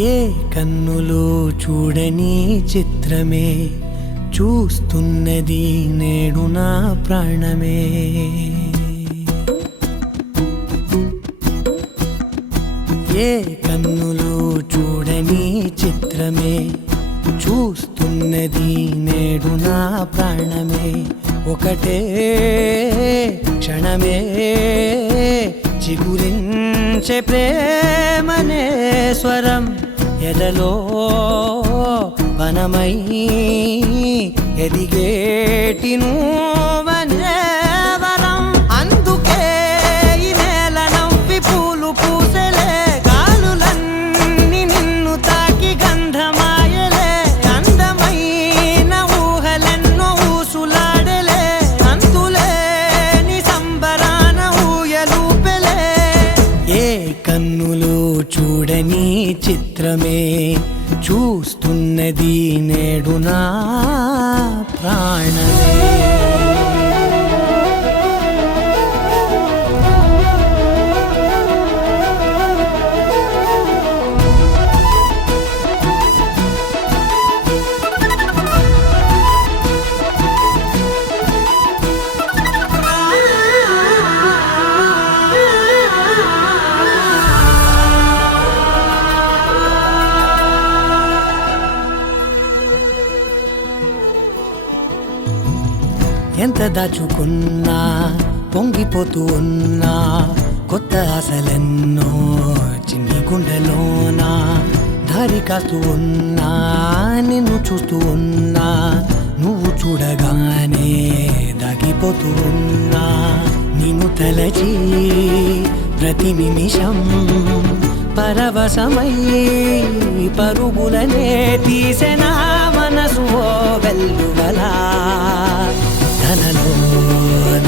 ఏ కన్నులు చూడని చిత్రమే చూస్తున్నది నేడు నా ప్రాణమే. ఏ కన్నులు చూడని చిత్రమే చూస్తున్నది నేడు నా ప్రాణమే. ఒకటే క్షణమే చిగురించే ప్రేమనే స్వరం ఎదలో వనమై ఎదిగేటి నువ్వనే వరం. అందుకే ఈ నేల నవ్వి పూలు పూసెలే, గాలులన్నీ నిన్ను తాకి గంధమాయలే. అందమైన ఊహలెన్నో ఊసులాడలే, అంతులేని సంబరాన ఊయలూపెలే. ఏ కన్నులు చూడని చిత్రమే చూస్తున్నది నేడు నా ప్రాణమే. ఎంత దాచుకున్నా పొంగిపోతూ ఉన్నా, కొత్త ఆశలెన్నో చిన్ని గుండెలోనా. దారి కాస్తూ ఉన్నా, నిన్ను చూస్తూ ఉన్నా, నువ్వు చూడగానే దాగిపోతూ ఉన్నా. నిన్ను తలచి ప్రతి నిమిషం పరవశమై పరుగులనే తీసెనా మనసు ఓ వెల్లువలా. తనలోన